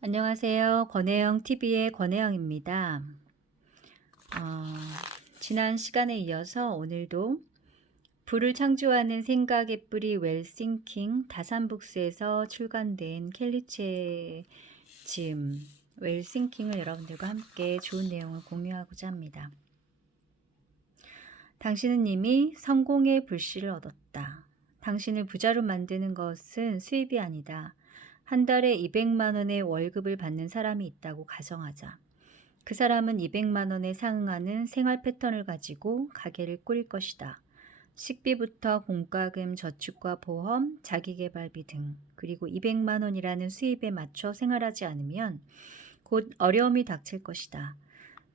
안녕하세요. 권혜영 TV의 권혜영입니다. 어, 지난 시간에 이어서 오늘도 부를 창조하는 생각의 뿌리 웰싱킹 다산북스에서 출간된 켈리체의 지음 웰싱킹을 여러분들과 함께 좋은 내용을 공유하고자 합니다. 당신은 이미 성공의 불씨를 얻었다. 당신을 부자로 만드는 것은 수입이 아니다. 한 달에 200만 원의 월급을 받는 사람이 있다고 가정하자. 그 사람은 200만 원에 상응하는 생활 패턴을 가지고 가게를 꾸릴 것이다. 식비부터 공과금, 저축과 보험, 자기계발비 등, 그리고 200만 원이라는 수입에 맞춰 생활하지 않으면 곧 어려움이 닥칠 것이다.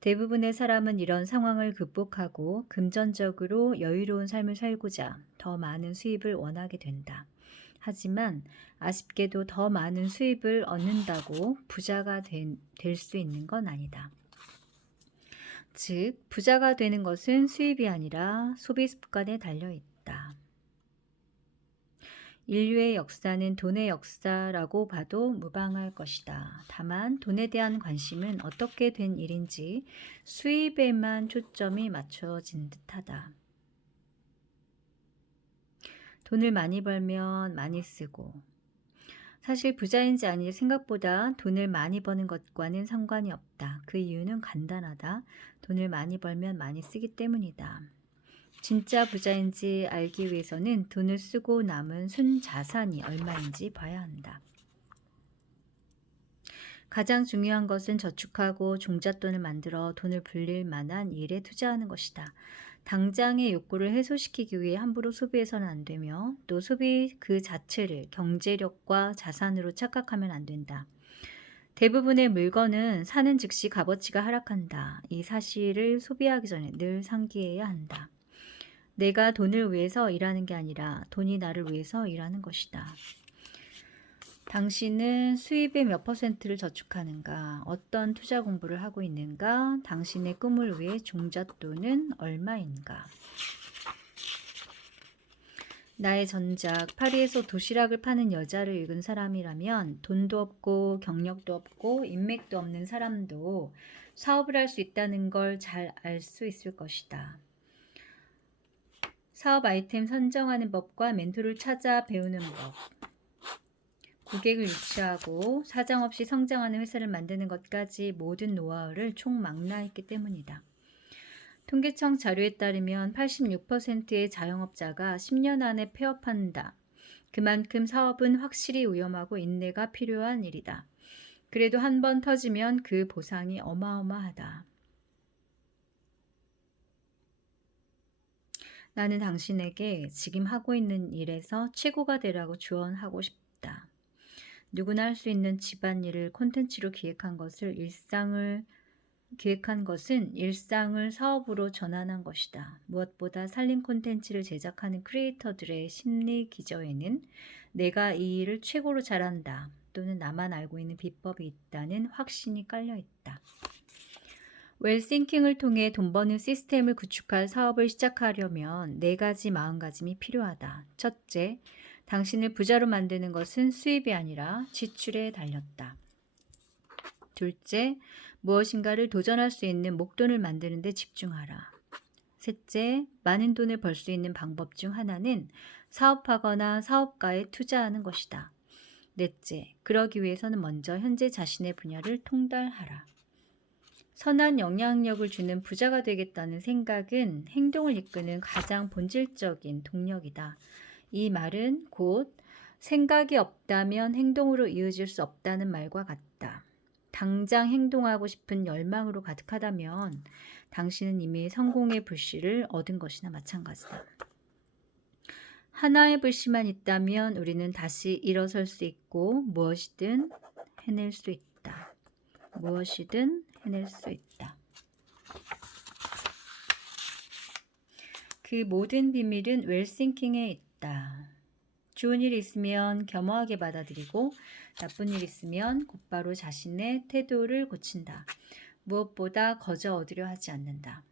대부분의 사람은 이런 상황을 극복하고 금전적으로 여유로운 삶을 살고자 더 많은 수입을 원하게 된다. 하지만 아쉽게도 더 많은 수입을 얻는다고 부자가 될 수 있는 건 아니다. 즉, 부자가 되는 것은 수입이 아니라 소비 습관에 달려 있다. 인류의 역사는 돈의 역사라고 봐도 무방할 것이다. 다만 돈에 대한 관심은 어떻게 된 일인지 수입에만 초점이 맞춰진 듯하다. 돈을 많이 벌면 많이 쓰고, 사실 부자인지 아닌지 생각보다 돈을 많이 버는 것과는 상관이 없다. 그 이유는 간단하다. 돈을 많이 벌면 많이 쓰기 때문이다. 진짜 부자인지 알기 위해서는 돈을 쓰고 남은 순자산이 얼마인지 봐야 한다. 가장 중요한 것은 저축하고 종잣돈을 만들어 돈을 불릴 만한 일에 투자하는 것이다. 당장의 욕구를 해소시키기 위해 함부로 소비해서는 안 되며, 또 소비 그 자체를 경제력과 자산으로 착각하면 안 된다. 대부분의 물건은 사는 즉시 값어치가 하락한다. 이 사실을 소비하기 전에 늘 상기해야 한다. 내가 돈을 위해서 일하는 게 아니라 돈이 나를 위해서 일하는 것이다. 당신은 수입의 몇 퍼센트를 저축하는가? 어떤 투자 공부를 하고 있는가? 당신의 꿈을 위해 종잣돈은 얼마인가? 나의 전작, 파리에서 도시락을 파는 여자를 읽은 사람이라면 돈도 없고 경력도 없고 인맥도 없는 사람도 사업을 할 수 있다는 걸 잘 알 수 있을 것이다. 사업 아이템 선정하는 법과 멘토를 찾아 배우는 법, 고객을 유치하고 사정없이 성장하는 회사를 만드는 것까지 모든 노하우를 총망라했기 때문이다. 통계청 자료에 따르면 86%의 자영업자가 10년 안에 폐업한다. 그만큼 사업은 확실히 위험하고 인내가 필요한 일이다. 그래도 한 번 터지면 그 보상이 어마어마하다. 나는 당신에게 지금 하고 있는 일에서 최고가 되라고 조언하고 싶다. 누구나 할 수 있는 집안일을 콘텐츠로 기획한 것은 일상을 사업으로 전환한 것이다. 무엇보다 살림 콘텐츠를 제작하는 크리에이터들의 심리 기저에는 내가 이 일을 최고로 잘한다 또는 나만 알고 있는 비법이 있다는 확신이 깔려 있다. 웰싱킹을 통해 돈 버는 시스템을 구축할 사업을 시작하려면 4가지 마음가짐이 필요하다. 첫째, 당신을 부자로 만드는 것은 수입이 아니라 지출에 달렸다. 둘째, 무엇인가를 도전할 수 있는 목돈을 만드는 데 집중하라. 셋째, 많은 돈을 벌 수 있는 방법 중 하나는 사업하거나 사업가에 투자하는 것이다. 넷째, 그러기 위해서는 먼저 현재 자신의 분야를 통달하라. 선한 영향력을 주는 부자가 되겠다는 생각은 행동을 이끄는 가장 본질적인 동력이다. 이 말은 곧 생각이 없다면 행동으로 이어질 수 없다는 말과 같다. 당장 행동하고 싶은 열망으로 가득하다면 당신은 이미 성공의 불씨를 얻은 것이나 마찬가지다. 하나의 불씨만 있다면 우리는 다시 일어설 수 있고 무엇이든 해낼 수 있다. 무엇이든 해낼 수 있다. 그 모든 비밀은 웰싱킹에 있다. 좋은 일 있으면 겸허하게 받아들이고 나쁜 일 있으면 곧바로 자신의 태도를 고친다. 무엇보다 거저 얻으려 하지 않는다.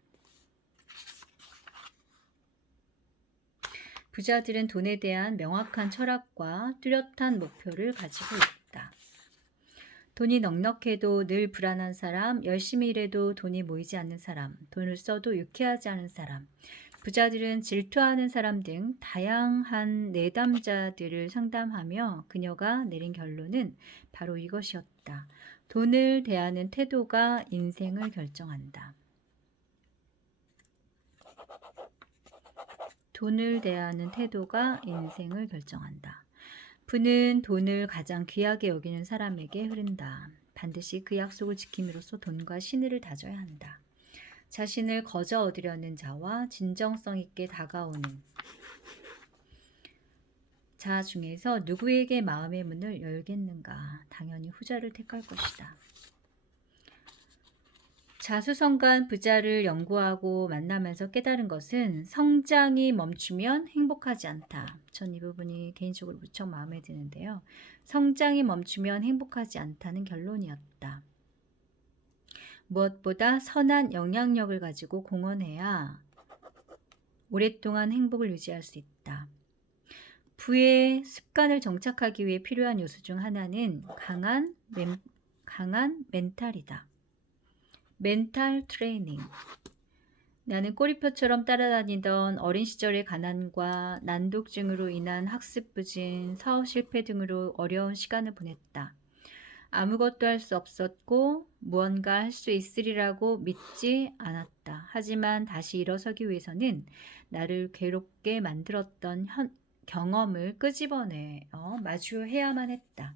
부자들은 돈에 대한 명확한 철학과 뚜렷한 목표를 가지고 있다. 돈이 넉넉해도 늘 불안한 사람, 열심히 일해도 돈이 모이지 않는 사람, 돈을 써도 유쾌하지 않은 사람, 부자들은 질투하는 사람 등 다양한 내담자들을 상담하며 그녀가 내린 결론은 바로 이것이었다. 돈을 대하는 태도가 인생을 결정한다. 돈을 대하는 태도가 인생을 결정한다. 부는 돈을 가장 귀하게 여기는 사람에게 흐른다. 반드시 그 약속을 지킴으로써 돈과 신의를 다져야 한다. 자신을 거저 얻으려는 자와 진정성 있게 다가오는 자 중에서 누구에게 마음의 문을 열겠는가? 당연히 후자를 택할 것이다. 자수성가한 부자를 연구하고 만나면서 깨달은 것은 성장이 멈추면 행복하지 않다. 전 이 부분이 개인적으로 무척 마음에 드는데요. 성장이 멈추면 행복하지 않다는 결론이었다. 무엇보다 선한 영향력을 가지고 공헌해야 오랫동안 행복을 유지할 수 있다. 부의 습관을 정착하기 위해 필요한 요소 중 하나는 강한 멘탈이다. 멘탈 트레이닝. 나는 꼬리표처럼 따라다니던 어린 시절의 가난과 난독증으로 인한 학습 부진, 사업 실패 등으로 어려운 시간을 보냈다. 아무것도 할 수 없었고 무언가 할 수 있으리라고 믿지 않았다. 하지만 다시 일어서기 위해서는 나를 괴롭게 만들었던 경험을 끄집어내어 마주해야만 했다.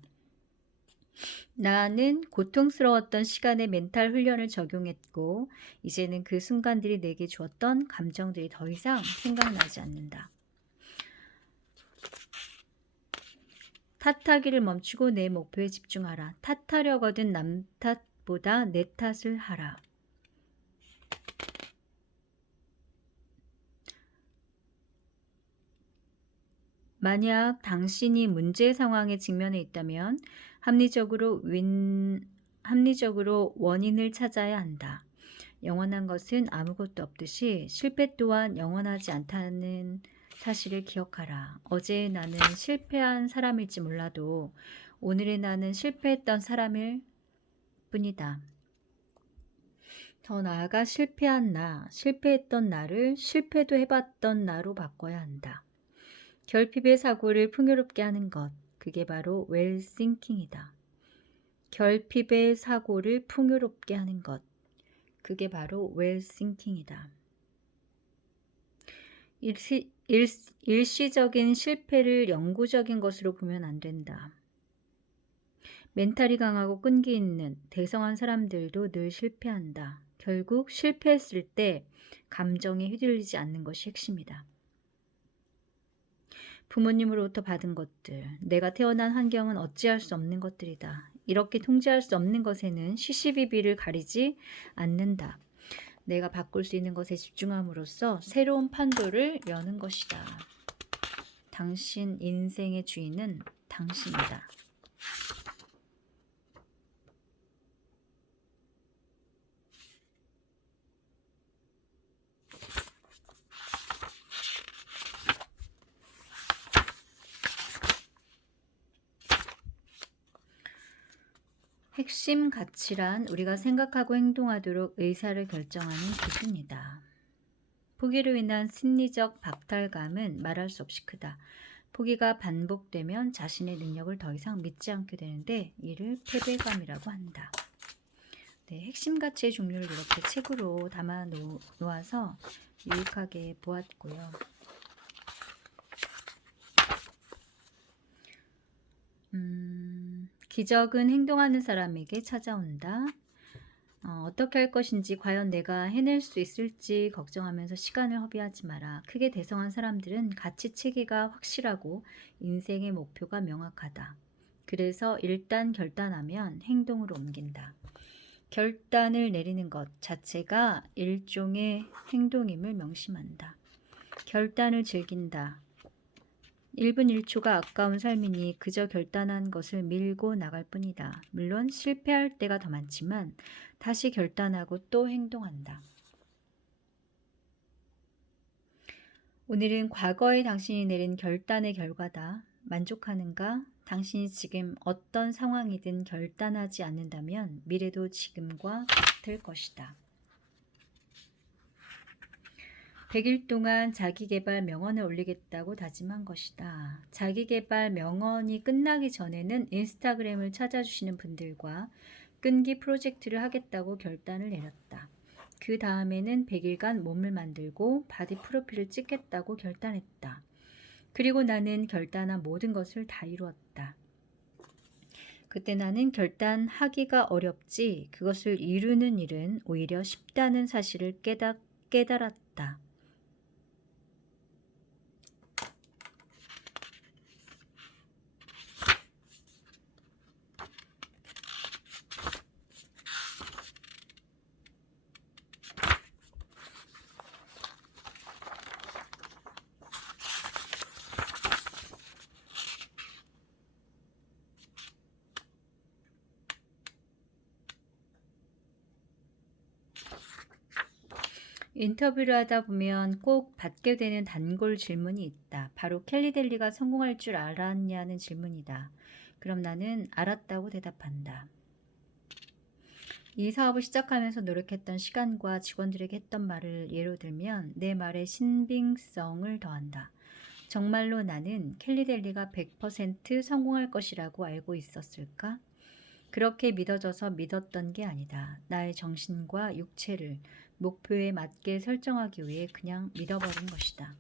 나는 고통스러웠던 시간에 멘탈 훈련을 적용했고 이제는 그 순간들이 내게 주었던 감정들이 더 이상 생각나지 않는다. 탓하기를 멈추고 내 목표에 집중하라. 탓하려거든 남 탓보다 내 탓을 하라. 만약 당신이 문제 상황에 직면해 있다면 합리적으로 원인을 찾아야 한다. 영원한 것은 아무것도 없듯이 실패 또한 영원하지 않다는 사실을 기억하라. 어제의 나는 실패한 사람일지 몰라도 오늘의 나는 실패했던 사람일 뿐이다. 더 나아가 실패했던 나를 실패도 해봤던 나로 바꿔야 한다. 결핍의 사고를 풍요롭게 하는 것, 그게 바로 웰싱킹이다. 결핍의 사고를 풍요롭게 하는 것, 그게 바로 웰싱킹이다. 일시적인 실패를 영구적인 것으로 보면 안 된다. 멘탈이 강하고 끈기 있는 대성한 사람들도 늘 실패한다. 결국 실패했을 때 감정에 휘둘리지 않는 것이 핵심이다. 부모님으로부터 받은 것들, 내가 태어난 환경은 어찌할 수 없는 것들이다. 이렇게 통제할 수 없는 것에는 시시비비를 가리지 않는다. 내가 바꿀 수 있는 것에 집중함으로써 새로운 판도를 여는 것이다. 당신 인생의 주인은 당신이다. 핵심 가치란 우리가 생각하고 행동하도록 의사를 결정하는 기준이다. 포기로 인한 심리적 박탈감은 말할 수 없이 크다. 포기가 반복되면 자신의 능력을 더 이상 믿지 않게 되는데 이를 패배감이라고 한다. 네, 핵심 가치의 종류를 이렇게 책으로 담아 놓아서 유익하게 보았고요. 기적은 행동하는 사람에게 찾아온다. 어떻게 할 것인지 과연 내가 해낼 수 있을지 걱정하면서 시간을 허비하지 마라. 크게 대성한 사람들은 가치 체계가 확실하고 인생의 목표가 명확하다. 그래서 일단 결단하면 행동으로 옮긴다. 결단을 내리는 것 자체가 일종의 행동임을 명심한다. 결단을 즐긴다. 1분 1초가 아까운 삶이니 그저 결단한 것을 밀고 나갈 뿐이다. 물론 실패할 때가 더 많지만 다시 결단하고 또 행동한다. 오늘은 과거에 당신이 내린 결단의 결과다. 만족하는가? 당신이 지금 어떤 상황이든 결단하지 않는다면 미래도 지금과 같을 것이다. 100일 동안 자기계발 명언을 올리겠다고 다짐한 것이다. 자기계발 명언이 끝나기 전에는 인스타그램을 찾아주시는 분들과 끈기 프로젝트를 하겠다고 결단을 내렸다. 그 다음에는 100일간 몸을 만들고 바디 프로필을 찍겠다고 결단했다. 그리고 나는 결단한 모든 것을 다 이루었다. 그때 나는 결단하기가 어렵지 그것을 이루는 일은 오히려 쉽다는 사실을 깨달았다. 인터뷰를 하다 보면 꼭 받게 되는 단골 질문이 있다. 바로 켈리델리가 성공할 줄 알았냐는 질문이다. 그럼 나는 알았다고 대답한다. 이 사업을 시작하면서 노력했던 시간과 직원들에게 했던 말을 예로 들면 내 말에 신빙성을 더한다. 정말로 나는 켈리델리가 100% 성공할 것이라고 알고 있었을까? 그렇게 믿어져서 믿었던 게 아니다. 나의 정신과 육체를 목표에 맞게 설정하기 위해 그냥 믿어버린 것이다.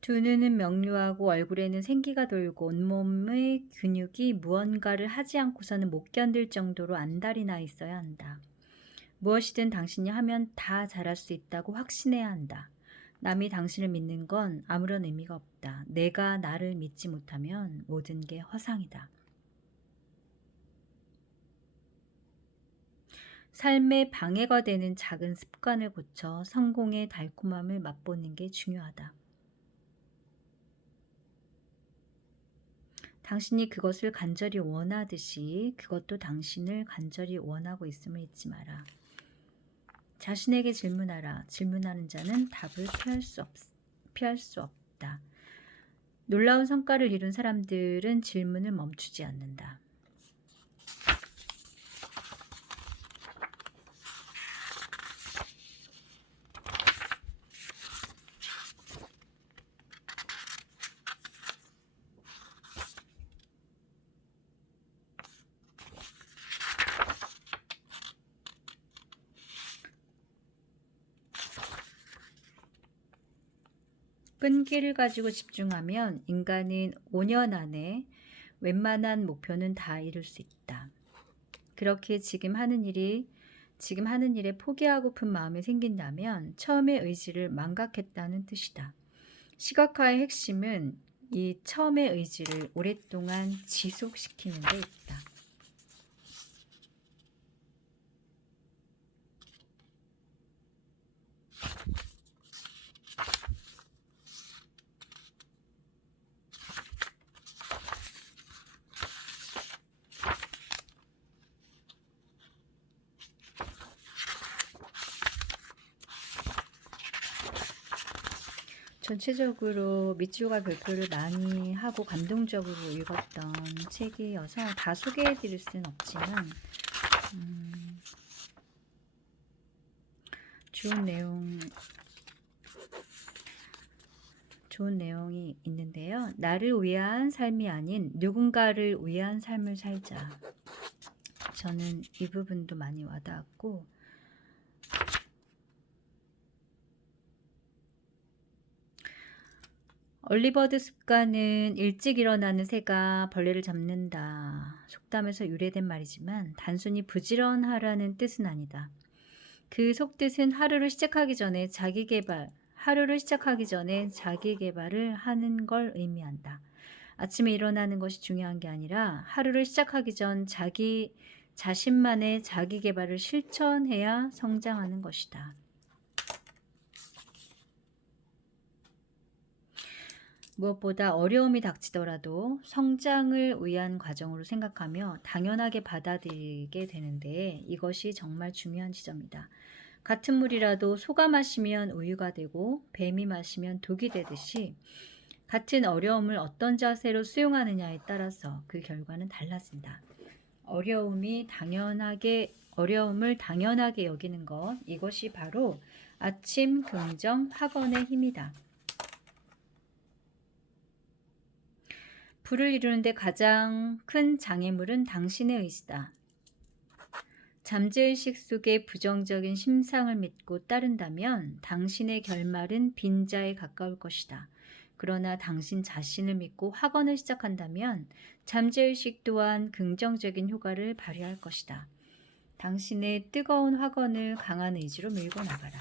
두 눈은 명료하고 얼굴에는 생기가 돌고 온몸의 근육이 무언가를 하지 않고서는 못 견딜 정도로 안달이 나 있어야 한다. 무엇이든 당신이 하면 다 잘할 수 있다고 확신해야 한다. 남이 당신을 믿는 건 아무런 의미가 없다. 내가 나를 믿지 못하면 모든 게 허상이다. 삶에 방해가 되는 작은 습관을 고쳐 성공의 달콤함을 맛보는 게 중요하다. 당신이 그것을 간절히 원하듯이 그것도 당신을 간절히 원하고 있음을 잊지 마라. 자신에게 질문하라. 질문하는 자는 답을 피할 수 없다. 놀라운 성과를 이룬 사람들은 질문을 멈추지 않는다. 끈기를 가지고 집중하면 인간은 5년 안에 웬만한 목표는 다 이룰 수 있다. 그렇게 지금 하는 일에 포기하고픈 마음이 생긴다면 처음의 의지를 망각했다는 뜻이다. 시각화의 핵심은 이 처음의 의지를 오랫동안 지속시키는 데 있다. 전체적으로 밑줄과 별표를 많이 하고 감동적으로 읽었던 책이어서 다 소개해드릴 수는 없지만 좋은 내용이 있는데요. 나를 위한 삶이 아닌 누군가를 위한 삶을 살자. 저는 이 부분도 많이 와닿았고 얼리버드 습관은 일찍 일어나는 새가 벌레를 잡는다. 속담에서 유래된 말이지만 단순히 부지런하라는 뜻은 아니다. 그 속뜻은 하루를 시작하기 전에 자기 개발을 하는 걸 의미한다. 아침에 일어나는 것이 중요한 게 아니라 하루를 시작하기 전 자기 자신만의 자기 개발을 실천해야 성장하는 것이다. 무엇보다 어려움이 닥치더라도 성장을 위한 과정으로 생각하며 당연하게 받아들이게 되는데 이것이 정말 중요한 지점이다. 같은 물이라도 소가 마시면 우유가 되고 뱀이 마시면 독이 되듯이 같은 어려움을 어떤 자세로 수용하느냐에 따라서 그 결과는 달라진다. 어려움을 당연하게 여기는 것, 이것이 바로 아침 긍정 학원의 힘이다. 부를 이루는데 가장 큰 장애물은 당신의 의지다. 잠재의식 속의 부정적인 심상을 믿고 따른다면 당신의 결말은 빈자에 가까울 것이다. 그러나 당신 자신을 믿고 학원을 시작한다면 잠재의식 또한 긍정적인 효과를 발휘할 것이다. 당신의 뜨거운 학원을 강한 의지로 밀고 나가라.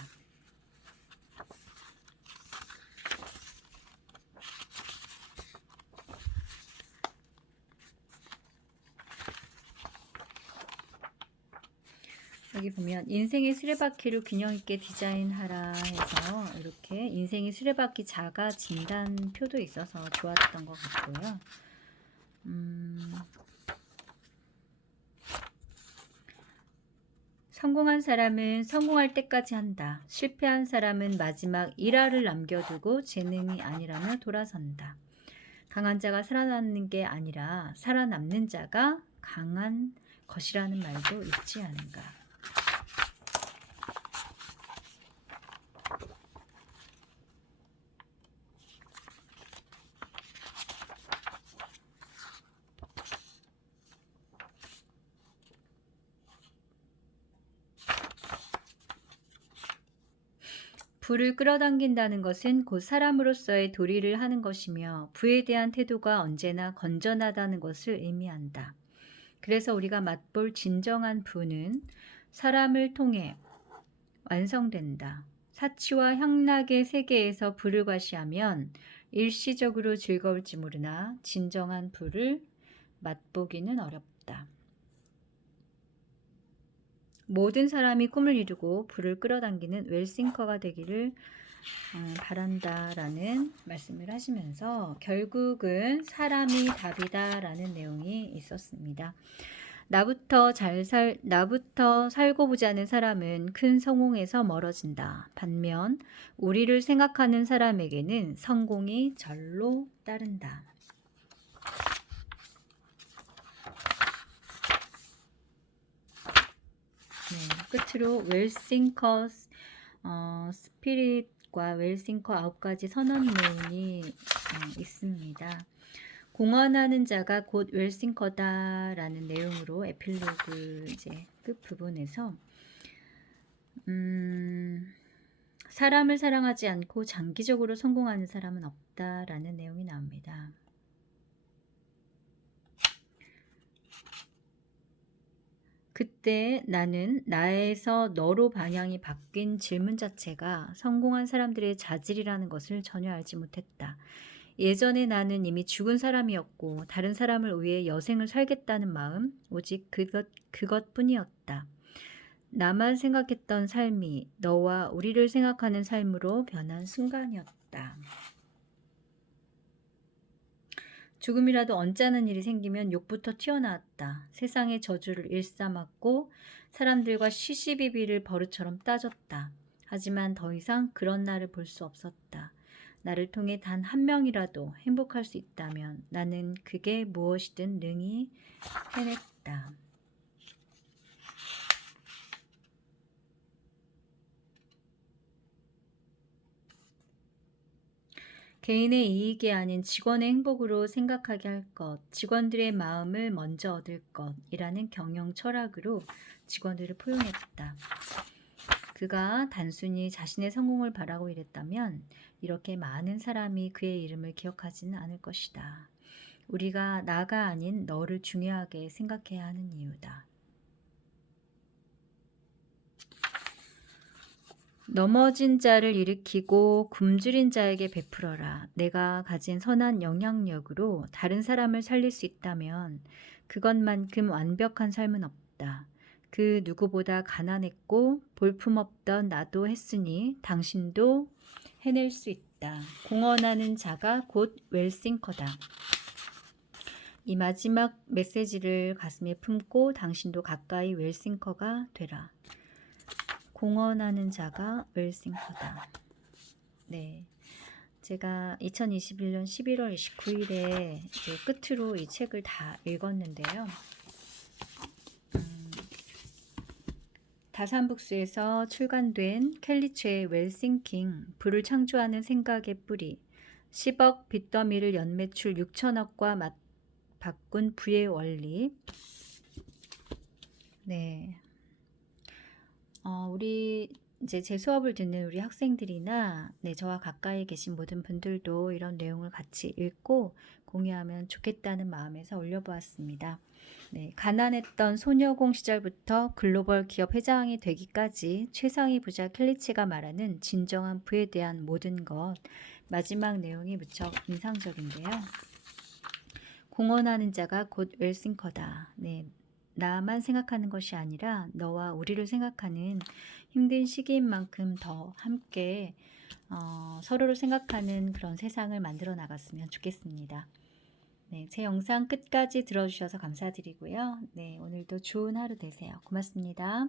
여기 보면 인생의 수레바퀴를 균형 있게 디자인하라 해서 이렇게 인생의 수레바퀴 자가 진단표도 있어서 좋았던 것 같고요. 성공한 사람은 성공할 때까지 한다. 실패한 사람은 마지막 일화를 남겨두고 재능이 아니라며 돌아선다. 강한 자가 살아남는 게 아니라 살아남는 자가 강한 것이라는 말도 있지 않은가. 부를 끌어당긴다는 것은 곧 사람으로서의 도리를 하는 것이며 부에 대한 태도가 언제나 건전하다는 것을 의미한다. 그래서 우리가 맛볼 진정한 부는 사람을 통해 완성된다. 사치와 향락의 세계에서 부를 과시하면 일시적으로 즐거울지 모르나 진정한 부를 맛보기는 어렵다. 모든 사람이 꿈을 이루고 부를 끌어당기는 웰싱커가 되기를 바란다라는 말씀을 하시면서 결국은 사람이 답이다라는 내용이 있었습니다. 나부터 살고 보자는 사람은 큰 성공에서 멀어진다. 반면 우리를 생각하는 사람에게는 성공이 절로 따른다. 네, 끝으로 웰싱커 스피릿과 웰싱커 9가지 선언문이 있습니다. 공헌하는 자가 곧 웰싱커다라는 내용으로 에필로그 이제 끝 부분에서 사람을 사랑하지 않고 장기적으로 성공하는 사람은 없다라는 내용이 나옵니다. 그때 나는 나에서 너로 방향이 바뀐 질문 자체가 성공한 사람들의 자질이라는 것을 전혀 알지 못했다. 예전에 나는 이미 죽은 사람이었고 다른 사람을 위해 여생을 살겠다는 마음, 오직 그것뿐이었다. 나만 생각했던 삶이 너와 우리를 생각하는 삶으로 변한 순간이었다. 죽음이라도 언짢은 일이 생기면 욕부터 튀어나왔다. 세상의 저주를 일삼았고 사람들과 시시비비를 버릇처럼 따졌다. 하지만 더 이상 그런 날을 볼 수 없었다. 나를 통해 단 한 명이라도 행복할 수 있다면 나는 그게 무엇이든 능히 해냈다. 개인의 이익이 아닌 직원의 행복으로 생각하게 할 것, 직원들의 마음을 먼저 얻을 것이라는 경영 철학으로 직원들을 포용했다. 그가 단순히 자신의 성공을 바라고 일했다면 이렇게 많은 사람이 그의 이름을 기억하지는 않을 것이다. 우리가 나가 아닌 너를 중요하게 생각해야 하는 이유다. 넘어진 자를 일으키고 굶주린 자에게 베풀어라. 내가 가진 선한 영향력으로 다른 사람을 살릴 수 있다면 그것만큼 완벽한 삶은 없다. 그 누구보다 가난했고 볼품없던 나도 했으니 당신도 해낼 수 있다. 공헌하는 자가 곧 웰싱커다. 이 마지막 메시지를 가슴에 품고 당신도 가까이 웰싱커가 되라. 공헌하는 자가 웰싱커다. 네, 제가 2021년 11월 29일에 이제 끝으로 이 책을 다 읽었는데요. 다산북스에서 출간된 켈리체의 웰싱킹, 부를 창조하는 생각의 뿌리, 10억 빚더미를 연매출 6천억과 바꾼 부의 원리. 네, 우리 이제 제 수업을 듣는 우리 학생들이나 저와 가까이 계신 모든 분들도 이런 내용을 같이 읽고 공유하면 좋겠다는 마음에서 올려보았습니다. 네, 가난했던 소녀공 시절부터 글로벌 기업 회장이 되기까지 최상위 부자 켈리체가 말하는 진정한 부에 대한 모든 것. 마지막 내용이 무척 인상적인데요. 공헌하는 자가 곧 웰싱커다. 네, 나만 생각하는 것이 아니라 너와 우리를 생각하는 힘든 시기인 만큼 더 함께 서로를 생각하는 그런 세상을 만들어 나갔으면 좋겠습니다. 네, 제 영상 끝까지 들어주셔서 감사드리고요. 네, 오늘도 좋은 하루 되세요. 고맙습니다.